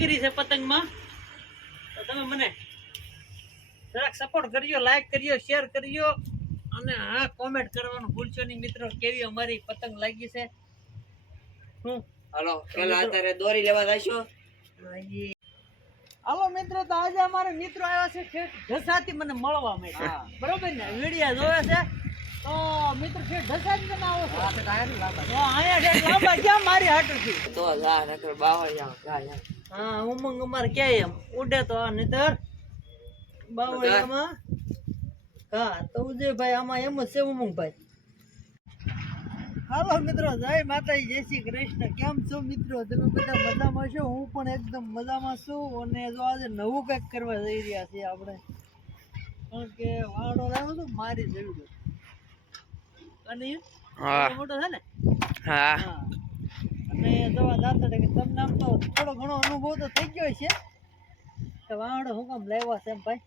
કારીગરી છે પતંગમાં. તો તમે મને જરાક સપોર્ટ કર્યો લાઈક કર્યો શેર કર્યો અને હા કોમેન્ટ કરવાનું ભૂલશો નહીં મિત્રો કેવી અમારી પતંગ લાગી છે? હું? હાલો પેલા અત્યારે દોરી લેવા જઈશો હાલો મિત્રો તો આજે અમારા મિત્રો આવ્યા છે ઠેઠ ઢસાથી મને મળવા માટે. બરોબર ને? વીડિયો જોવે છે? તો મિત્ર ઢસાથી તમે આવો છો. તો અહીંયા લાંબા ક્યાં મારી હાટુથી? તો જા નકર બાવળ જાવ જા જા. હા ઉમંગ અમારે ક્યાંય એમ? ઉડે તો આ નહીતર. બાવળિયામાં? હા તો ઉદયભાઈ આમાં એમ જ છે ઉમંગભાઈ. હાલો મિત્રો જય માતાજી જય શ્રી કૃષ્ણ. કેમ છો મિત્રો? તમે બધા મજામાં છો? હું પણ એકદમ મજામાં છું. અને જો આજે નવું કંઈક કરવા જઈ રહ્યા છીએ આપણે. કારણ કે વાળો લાવ્યો તો મારી જરૂર અને મોટો છે ને? હા. હા જવા દાતા કે તમને આમ તો થોડો ઘણો અનુભવ તો થઈ ગયો છે. તો વાવડો હું કામ લાવ્યા છે એમ ભાઈ.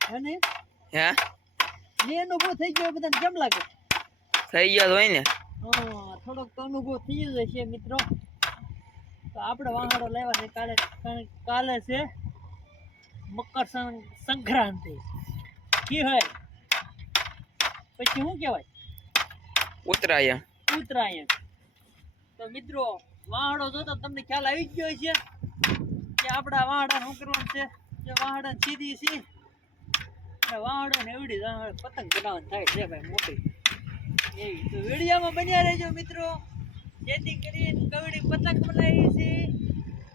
અને હા? જે અનુભવ થઈ ગયો બધાને કેમ લાગે? થઈ ગયો હોય ને. હા થોડોક તો અનુભવ થઈ જ છે મિત્રો. તો આપણે વાહડો લેવા છે કાલે કાલે છે મકર સંક્રાંતિ. કી હોય? પછી શું કહેવાય? ઉતરાયણ ઉત્તરાયણ. તો મિત્રો, વાહડો જોતો તમને ખ્યાલ આવી ગયો છે કે આપણા વાહડા શું કરવાનું છે? જે વાહડા સીધી છે. અને વાહડો ને એવડી પતંગ બનાવવા થાય છે ભાઈ મોટી. એવી તો વિડીયોમાં બન્યા રહેજો મિત્રો. જેથી કરીને કવડી પતંગ બનાવી છે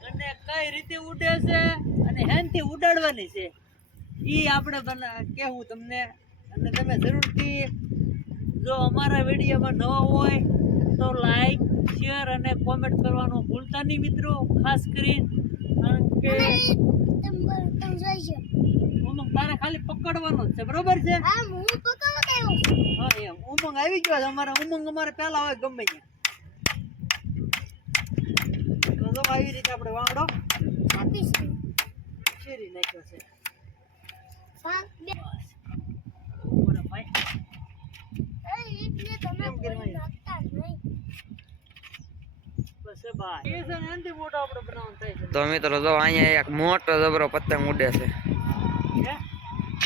અને કઈ રીતે ઉડે છે અને હેનથી ઉડાડવાની છે. એ આપણે બના, કહેવું તમને. અને તમે જરૂરથી જો અમારા વિડીયોમાં નવા હોય તો લાઈક શેર અને કોમેન્ટ કરવાનું ભૂલતા નહીં મિત્રો. ખાસ કરીને કારણ કે ઉમંગ તારે ખાલી પકડવાનો છે. બરોબર છે? હા એમ ઉમંગ આવી ગયો છે. અમારા ઉમંગ અમારે પહેલા હોય ગમે ત્યાં. તો આવી રીતે આપણે વાંગડો શેરી નાખ્યો છે બરાબર ભાઈ બસ એ ભાઈ એ છે ને એનાથી મોટો આપણે બનાવવાનો થાય છે તો મિત્રો જો અહીંયા એક મોટો જબરો પતંગ ઉડે છે.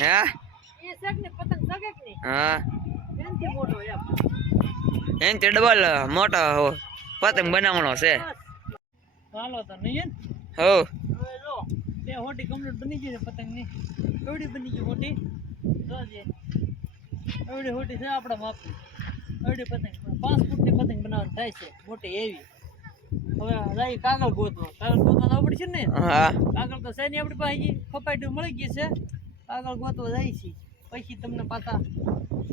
હે? હે? એનાથી મોટો એમ. એનથી ડબલ મોટો પતંગ બનાવવાનો છે. હાલો તો નહીં હો હવે જો તે હોટી કમ્પ્લીટ બની ગઈ છે પતંગની. કેવડી બની ગઈ હોટી? જોજે એવડી હોટી છે આપણા માપની એવડી પતંગ. પાંચ ફૂટની પતંગ બનાવવાની થાય છે. મોટી એવી. હવે જાય કાગળ ગોતવા. કાગળ ગોતવા જવું પડશે ને. હા. કાગળ તો છે ને આપણી પાસે. ખપાટી મળી ગઈ છે. કાગળ ગોતવા જાય છે. પછી તમને પાછા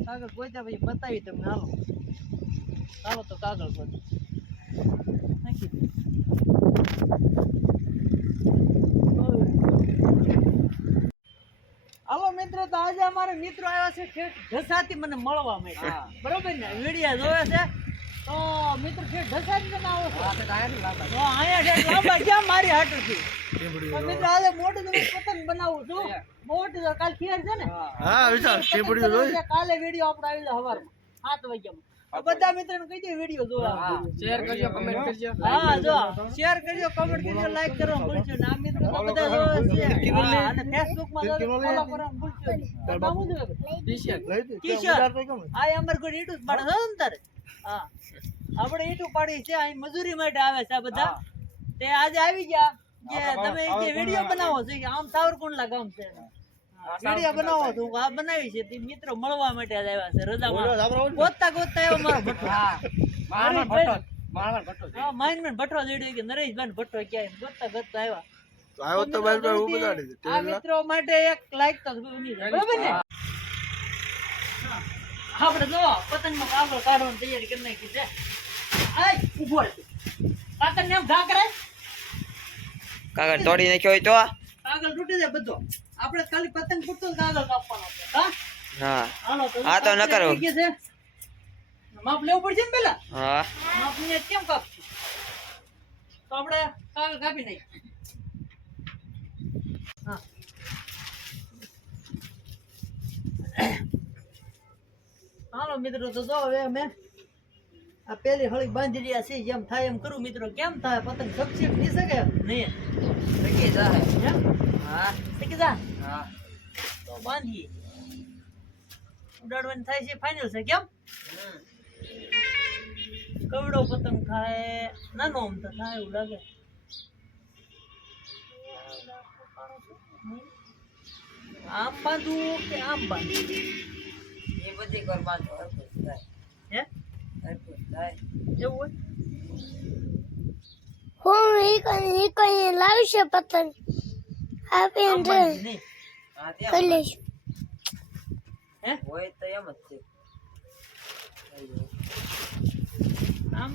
કાગળ ગોત્યા પછી બતાવી તમને હાલો. હાલો તો કાગળ ગોતો નાખી દો. હાલો મિત્રો તો આજે અમારા મિત્રો આવ્યા છે ઠેઠ ઢસાથી મને મળવા માટે. બરોબર ને? વિડિયા જોવે છે? તો મિત્ર છે ઢસાથી તમે આવો છો? તો અહીંયા ઠેઠ લાંબા ક્યાં મારી હાટુથી? મિત્રો આજે મોટું તમે પતંગ બનાવું છું. મોટું કાલ ખેર છે ને? હા બનાવવું કાલે વીડિયો આપણે આવી જાય સવારમાં સાત વાગ્યામાં. બધા મિત્રોને કહી દે વીડિયો જોવા. શેર કરજો કમેન્ટ કરજો. હા જો. શેર કરજો કમેન્ટ કરજો લાઈક કરો ભૂલશો ના મિત્રો તો બધા જો છે. અને ફેસબુકમાં ફોલો કરો ભૂલજો બાબુ શું છે? કિશોર આ અમર કોઈ ઈટુ પાડે છે ને હા. આપણે ઈટુ પાડી છે અહીં મજૂરી માટે આવે છે આ બધા. તે આજે આવી ગયા. કે તમે જે વીડિયો બનાવો છો કે આમ સાવરકુંડલા ગામ છે. વીડિયો બનાવો હું આ બનાવી છે. તે મિત્રો મળવા માટે આજે આવ્યા છે રજામાં. ગોતતા ગોતતા એવો મારો ભટ્ટો. હા. માઇનમેન ભટ્ટો જોડ્યો કે નરેશભાઈ ભટ્ટો ક્યાંય. ગોતતા ગોતતા આવ્યા. આવ્યો તો ભાઈ ભાઈ ઊભો કાઢી દે. આ મિત્રો માટે એક લાઈક તો બની બરાબર ને? આપણે જો પતંગમાં કાગળ કાઢવાની તૈયારી કરી નાખી છે. આય ઊભો રહે કાતર ને એમ ઘા કાગળ તોડી નાખ્યો હોય તો? કાગળ તૂટી જાય બધો. આપણે ખાલી પતંગ પૂરતો જ કાગળ કાપવાનો છે હા? હા. હાલો તો ન કરો. માપ લેવું પડશે ને પેલા? હા. માપ ને કેમ કાપશું? તો આપણે કાગળ કાપી નહીં હા. હાલો મિત્રો તો જો હવે અમે આ પેલી હળી બાંધી રહ્યા છે જેમ થાય એમ કરું મિત્રો. કેમ થાય? પતંગ સક્ષમ થઈ શકે નહીં. નક્કી જાય. એમ? હા. શીખી જા હા. તો બાંધી ઉડાડવાની થાય છે ફાઇનલ છે કેમ? હમ. કવડો પતંગ થાય નાનો આમ તો થાય એવું લાગે. આમ બાંધવું કે આમ બાંધવું? એ બધી કરવા જ હે? હરખું જ થાય એવું હું એ કઈ એ છે. લાવશે પતંગ આપી અંદર કરી લઈશું. હે? હોય તો એમ જ છે. આમ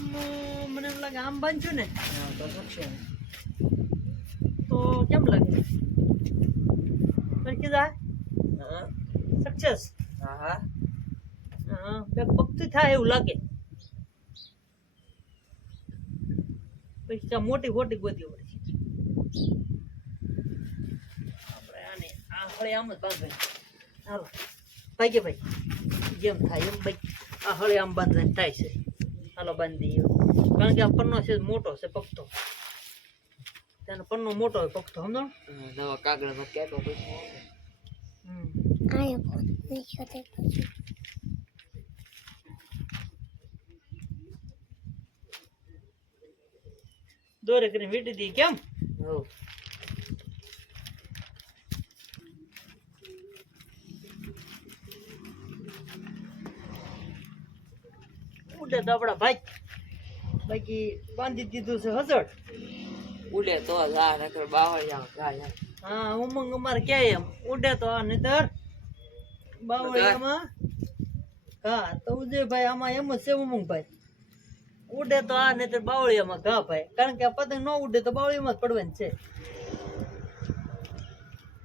મને એમ લાગે આમ બાંધશું ને. હા તો સક્ષમ તો કેમ લાગે? સરખી જાય? હા. સક્સેસ હા હા. હા બે પગથી થાય એવું લાગે. પછી ત્યાં મોટી મોટી ગોતી પડશે આપણે આને આ હળે આમ જ બાંધવાની. હાલો. ભાઈ ભાઈ જેમ થાય એમ ભાઈ. આ હળે આમ બાંધવાની થાય છે. હાલો બાંધી કારણ કે આ પન્નો છે મોટો છે પગતો તેનો પન્નો મોટો હોય પગતો સમજો? દવા કાગળ ફોન નીચે તે પછી. દોરે કરીને વીટી દઈએ કેમ? હવ. ઉડે તો આપણા ભાઈ. બાકી બાંધી દીધું છે હસડ ઉડે તો જા નકર બાવળિયા જાય હા ઉમંગ અમારે ક્યાંય એમ. ઉડે તો આ નહીતર બાવળિયામાં. હા તો ઉદયભાઈ આમાં એમ જ છે ઉમંગભાઈ. ઉડે તો આ નહીતર બાવળિયામાં ઘા ભાઈ. કારણ કે આ પતંગ ન ઉડે તો બાવળિયામાં જ પડવાની છે.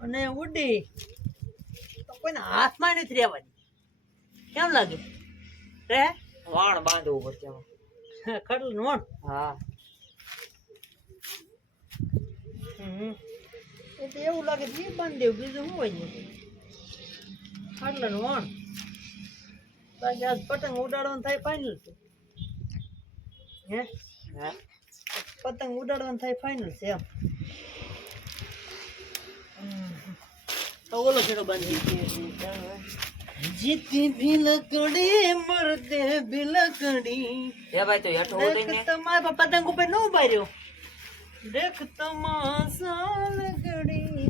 અને ઉડી તો કોઈના હાથમાં નથી રહેવાની. કેમ લાગે? રે વાણ બાંધવું પડશે. ખડલ નોણ હા. હમ. એ તો એવું લાગે છે બાંધી દેવું બીજું શું હોય? ખાટલાનું વણ બાકી આજ પતંગ ઉડાડવાનું થાય ફાઇનલ છે. હે? હા. પતંગ ઉડાડવાનું થાય ફાઇનલ છે એમ. તો ઓલો છેડો બાંધી જીતી ભી લકડી મરતે ભી લકડી એ ભાઈ તો હેઠો ઉતરી ને. દેખ તમારા પતંગ ઉપર ન ઊભા રહ્યો. દેખ તમાસા લગડી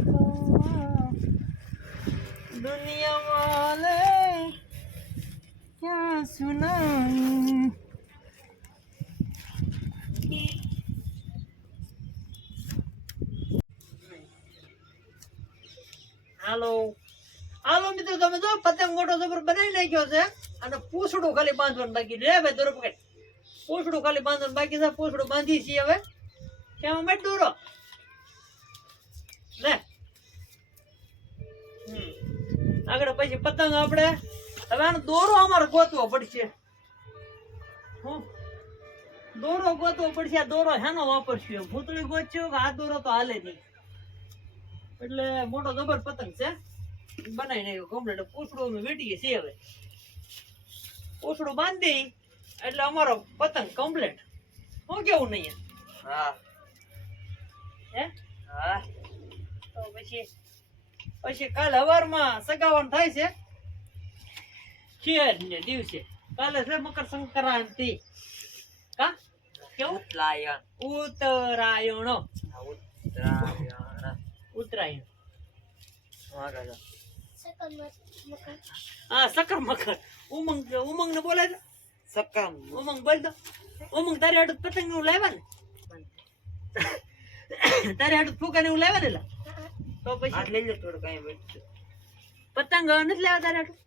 દુનિયા વાલે ક્યાં સુનાઉં હાલો હાલો મિત્રો તમે મોટો જબર બનાવી નાખ્યો છે અને પૂછડું ખાલી બાંધવાનું બાકી રે ભાઈ, દોરો પકડ. પૂછડું ખાલી બાંધવાનું બાકી છે. પૂછડું બાંધી છીએ હવે. ત્યાં મેં દોરો. લે. આગળ પછી પતંગ આપણે. હવે આનો દોરો અમારે ગોતવો પડશે. હું. દોરો ગોતવો પડશે. આ દોરો હેનો વાપરશું ભૂતળી ગોતશું કે આ દોરો તો હાલે નહીં. એટલે મોટો જબર પતંગ છે. બનાવી નાખ્યો કમ્પ્લીટ પૂછડું અમે વેટીએ છીએ હવે. પૂછડું બાંધી એટલે અમારો પતંગ કમ્પ્લેટ હું કેવું નહીં હા. હે? હા. તો પછી પછી કાલ હવારમાં સગાવન થાય છે. ખેર ને દિવસે. કાલે છે મકર સંક્રાંતિ. કા? કેવું? ઉત્તરાયણ. ઉત્તરાયણ. ઉત્તરાયણ. ઉત્તરાયણ. હા જા. હા સકર મકર ઉમંગ ઉમંગ ને બોલે છે સકર ઉમંગ બોલ દો. ઉમંગ તારી હાડું પતંગનું લાવ્યા ને તારી હાડું ફૂકા ને એવું લાવ્યા ને તો પછી? લઈ લે થોડું કઈ બેઠું પતંગ નથી લાવ્યા તારે હાડું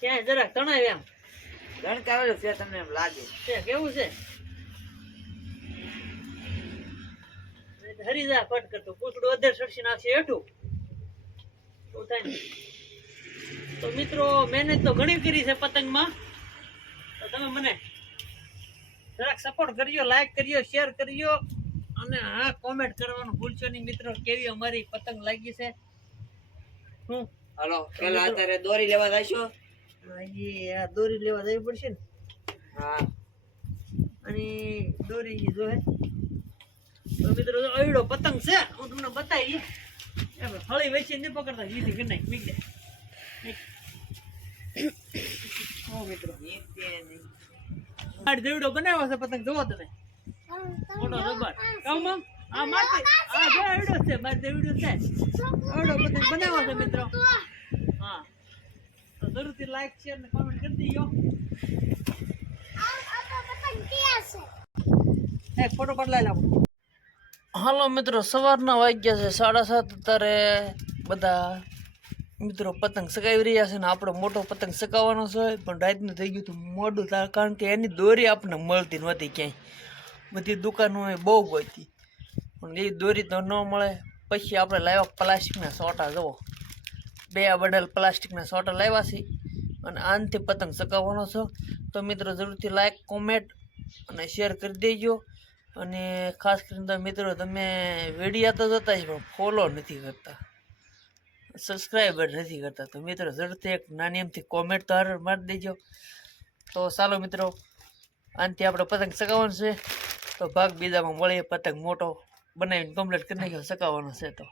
ક્યાં? જરાક તણાય એમ. ગણકાવેલું છે તમને એમ લાગે. છે કેવું છે? હરીજા ફટ કરતો પૂતળું અધર સડસી નાખશે હેઠું. તો મિત્રો મહેનત તો ઘણી કરી છે પતંગમાં. તો તમે મને જરાક સપોર્ટ કરજો લાઈક કરજો શેર કરજો અને હા કોમેન્ટ કરવાનું ભૂલશો નહીં મિત્રો કેવી અમારી પતંગ લાગી છે. હું? હાલો પેલા અત્યારે દોરી લેવા જશો આ દોરી લેવા જવી પડશે ને. હા. અને દોરી જો હે તો મિત્રો અયડો પતંગ છે હું તમને બતાવી હળી વેચી નહીં પકડતા સીધી કરી નાખી મીક ઓ મિત્રો. આ દેવડો બનાવ્યો છે પતંગ જોવો તમે. મોટો રબર. કામ આ આ છે મારે દેવડો છે. અયડો પતંગ બનાવ્યો છે મિત્રો. હા. તો જરૂરથી લાઈક શેર ને કોમેન્ટ કરી દીજો. એક ફોટો પડ લઈ લાવો હાલો મિત્રો, સવારના વાગ્યા છે, સાડા સાત અત્યારે બધા મિત્રો પતંગ સગાવી રહ્યા છે ને આપણો મોટો પતંગ સકાવવાનો છે, પણ રાતનું થઈ ગયું હતું મોડું થાય કારણ કે એની દોરી આપણને મળતી નહોતી ક્યાંય. બધી દુકાનો એ બહુ ગોતી પણ એ દોરી તો ન મળે. પછી આપણે લાવ્યા પ્લાસ્ટિકના સોટા જવો બે બંડલ પ્લાસ્ટિકના સોટા લાવ્યા છે અને આનથી પતંગ સકાવવાનો છો. તો મિત્રો, જરૂરથી લાઈક કોમેન્ટ અને શેર કરી દેજો. અને ખાસ કરીને તો મિત્રો, તમે વિડીયા તો જોતા જ પણ ફોલો નથી કરતા. સબસ્ક્રાઈબર નથી કરતા. તો મિત્રો, જરૂરથી એક નાની એમથી કોમેન્ટ તો હાર મારી દેજો. તો ચાલો મિત્રો, આનાથી આપણે પતંગ સકાવવાનું છે. તો ભાગ બીજામાં મળીએ, પતંગ મોટો બનાવીને કમ્પ્લીટ કરી નાખ્યો સકાવવાનો છે તો.